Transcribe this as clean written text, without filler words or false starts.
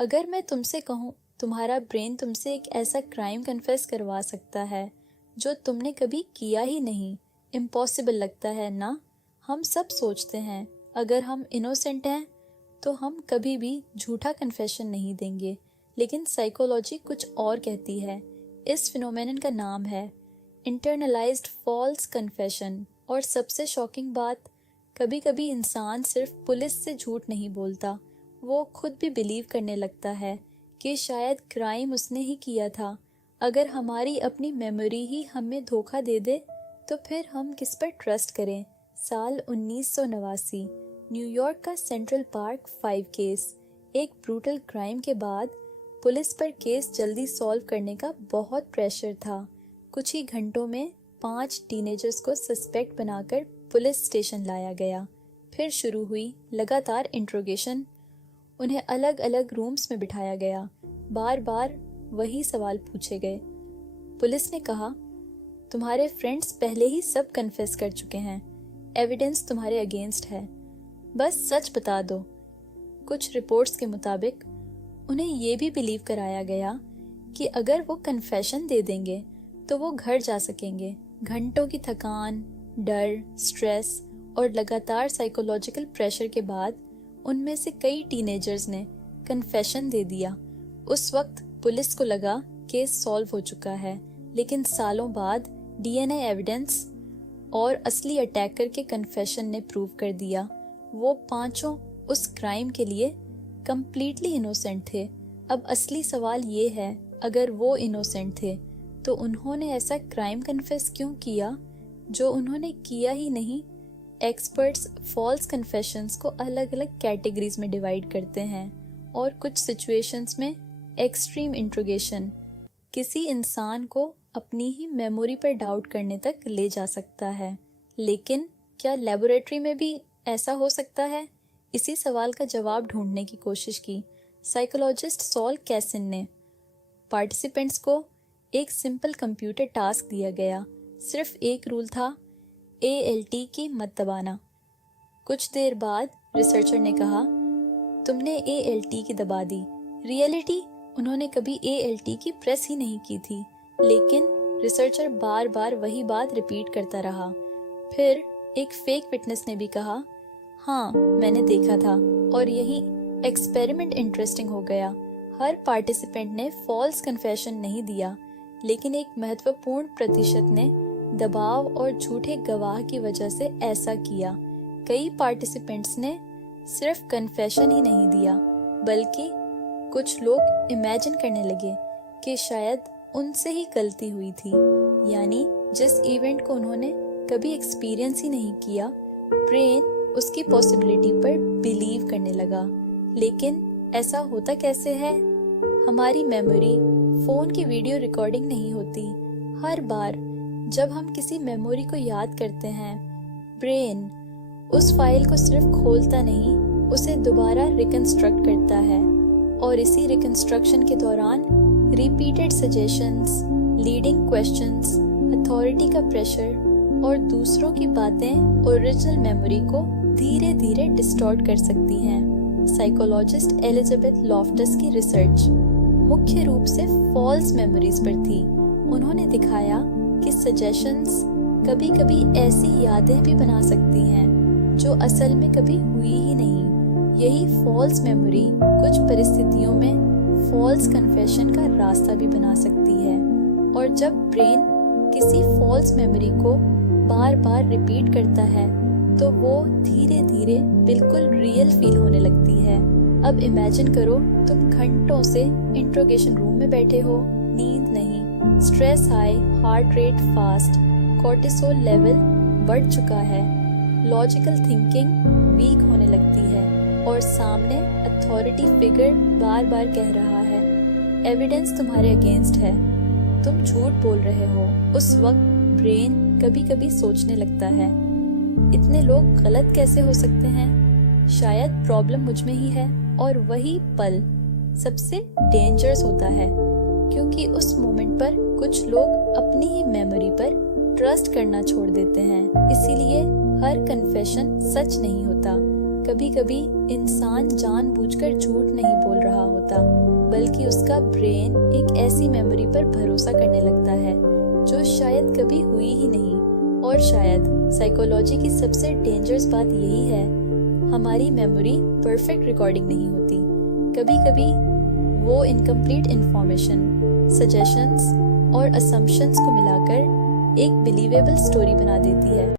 अगर मैं तुमसे कहूँ तुम्हारा ब्रेन तुमसे एक ऐसा क्राइम कन्फेस करवा सकता है जो तुमने कभी किया ही नहीं, इम्पॉसिबल लगता है ना। हम सब सोचते हैं अगर हम इनोसेंट हैं तो हम कभी भी झूठा कन्फेशन नहीं देंगे, लेकिन साइकोलॉजी कुछ और कहती है। इस फिनोमेनन का नाम है इंटरनलाइज्ड फॉल्स कन्फेशन। और सबसे शॉकिंग बात, कभी कभी इंसान सिर्फ पुलिस से झूठ नहीं बोलता, वो खुद भी बिलीव करने लगता है कि शायद क्राइम उसने ही किया था। अगर हमारी अपनी मेमोरी ही हमें धोखा दे दे तो फिर हम किस पर ट्रस्ट करें। साल 1989, न्यूयॉर्क का सेंट्रल पार्क 5 केस। एक ब्रूटल क्राइम के बाद पुलिस पर केस जल्दी सॉल्व करने का बहुत प्रेशर था। कुछ ही घंटों में 5 टीनेजर्स को सस्पेक्ट बनाकर पुलिस स्टेशन लाया गया। फिर शुरू हुई लगातार इंट्रोगेशन। उन्हें अलग अलग रूम्स में बिठाया गया। बार बार वही सवाल पूछे गए। पुलिस ने कहा, तुम्हारे फ्रेंड्स पहले ही सब कन्फेस कर चुके हैं, एविडेंस तुम्हारे अगेंस्ट है, बस सच बता दो। कुछ रिपोर्ट्स के मुताबिक उन्हें ये भी बिलीव कराया गया कि अगर वो कन्फेशन दे देंगे तो वो घर जा सकेंगे। घंटों की थकान, डर, स्ट्रेस और लगातार साइकोलॉजिकल प्रेशर के बाद उनमें से कई टीनेजर्स ने कन्फेशन दे दिया। उस वक्त पुलिस को लगा केस सॉल्व हो चुका है, लेकिन सालों बाद डीएनए एविडेंस और असली अटैकर के कन्फेशन ने प्रूव कर दिया वो पांचों उस क्राइम के लिए कंप्लीटली इनोसेंट थे। अब असली सवाल ये है, अगर वो इनोसेंट थे तो उन्होंने ऐसा क्राइम कन्फेस क्यों किया जो उन्होंने किया ही नहीं। एक्सपर्ट्स फॉल्स कन्फेशंस को अलग अलग कैटेगरीज में डिवाइड करते हैं और कुछ सिचुएशंस में एक्सट्रीम इंट्रोगेशन किसी इंसान को अपनी ही मेमोरी पर डाउट करने तक ले जा सकता है। लेकिन क्या लेबोरेटरी में भी ऐसा हो सकता है? इसी सवाल का जवाब ढूंढने की कोशिश की साइकोलॉजिस्ट सॉल कैसिन ने। पार्टिसिपेंट्स को एक सिंपल कंप्यूटर टास्क दिया गया। सिर्फ एक रूल था, ALT की मत दबाना। कुछ देर बाद रिसर्चर ने कहा, तुमने ALT की दबा दी। रियलिटी, उन्होंने कभी ALT की प्रेस ही नहीं की थी। लेकिन रिसर्चर बार बार वही बात रिपीट करता रहा। फिर एक फेक विटनेस ने भी कहा, हाँ मैंने देखा था। और यही एक्सपेरिमेंट इंटरेस्टिंग हो गया। हर पार्टिसिपेंट ने फॉल्स कन्फेशन नहीं दिया, लेकिन एक महत्वपूर्ण प्रतिशत ने दबाव और झूठे गवाह की वजह से ऐसा किया। कई पार्टिसिपेंट्स ने सिर्फ कन्फेशन ही नहीं दिया, बल्कि कुछ लोग इमेजिन करने लगे कि शायद उनसे ही गलती हुई थी। यानी जिस इवेंट को उन्होंने कभी एक्सपीरियंस ही नहीं किया, ब्रेन उसकी पॉसिबिलिटी पर बिलीव करने लगा। लेकिन ऐसा होता कैसे है? हमारी मेमोरी फोन की वीडियो रिकॉर्डिंग नहीं होती। हर बार जब हम किसी मेमोरी को याद करते हैं, ब्रेन उस फाइल को सिर्फ खोलता नहीं, उसे दोबारा रिकंस्ट्रक्ट करता है। और इसी रिकंस्ट्रक्शन के दौरान repeated suggestions, leading questions, authority का प्रेशर और दूसरों की बातें ओरिजिनल मेमोरी को धीरे धीरे डिस्टॉर्ट कर सकती हैं। साइकोलॉजिस्ट एलिजाबेथ लॉफ्टस की रिसर्च मुख्य रूप से फॉल्स मेमोरीज पर थी। उन्होंने दिखाया कि सजेशंस कभी-कभी ऐसी यादें भी बना सकती हैं जो असल में कभी हुई ही नहीं। यही फॉल्स मेमोरी कुछ परिस्थितियों में फॉल्स कन्फेशन का रास्ता भी बना सकती है। और जब ब्रेन किसी फॉल्स मेमोरी को बार बार रिपीट करता है तो वो धीरे धीरे बिल्कुल रियल फील होने लगती है। अब इमेजिन करो, तुम घंटों से इंट्रोगेशन रूम में बैठे हो, नींद नहीं, stress high, heart rate fast, cortisol level बढ़ चुका है, लॉजिकल थिंकिंग वीक होने लगती है और सामने अथॉरिटी फिगर बार बार कह रहा है, एविडेंस तुम्हारे अगेंस्ट है, तुम झूठ बोल रहे हो। उस वक्त ब्रेन कभी कभी सोचने लगता है, इतने लोग गलत कैसे हो सकते हैं? शायद प्रॉब्लम मुझ में ही है। और वही पल सबसे डेंजरस होता है, क्योंकि उस मोमेंट पर कुछ लोग अपनी ही मेमोरी पर ट्रस्ट करना छोड़ देते हैं। इसीलिए हर कन्फेशन सच नहीं होता। कभी कभी इंसान जानबूझकर झूठ नहीं बोल रहा होता, कि उसका ब्रेन एक ऐसी मेमोरी पर भरोसा करने लगता है जो शायद कभी हुई ही नहीं। और शायद साइकोलॉजी की सबसे डेंजरस बात यही है, हमारी मेमोरी परफेक्ट रिकॉर्डिंग नहीं होती। कभी कभी वो इनकम्प्लीट इंफॉर्मेशन, सजेशंस और असम्पशंस को मिलाकर एक बिलीवेबल स्टोरी बना देती है।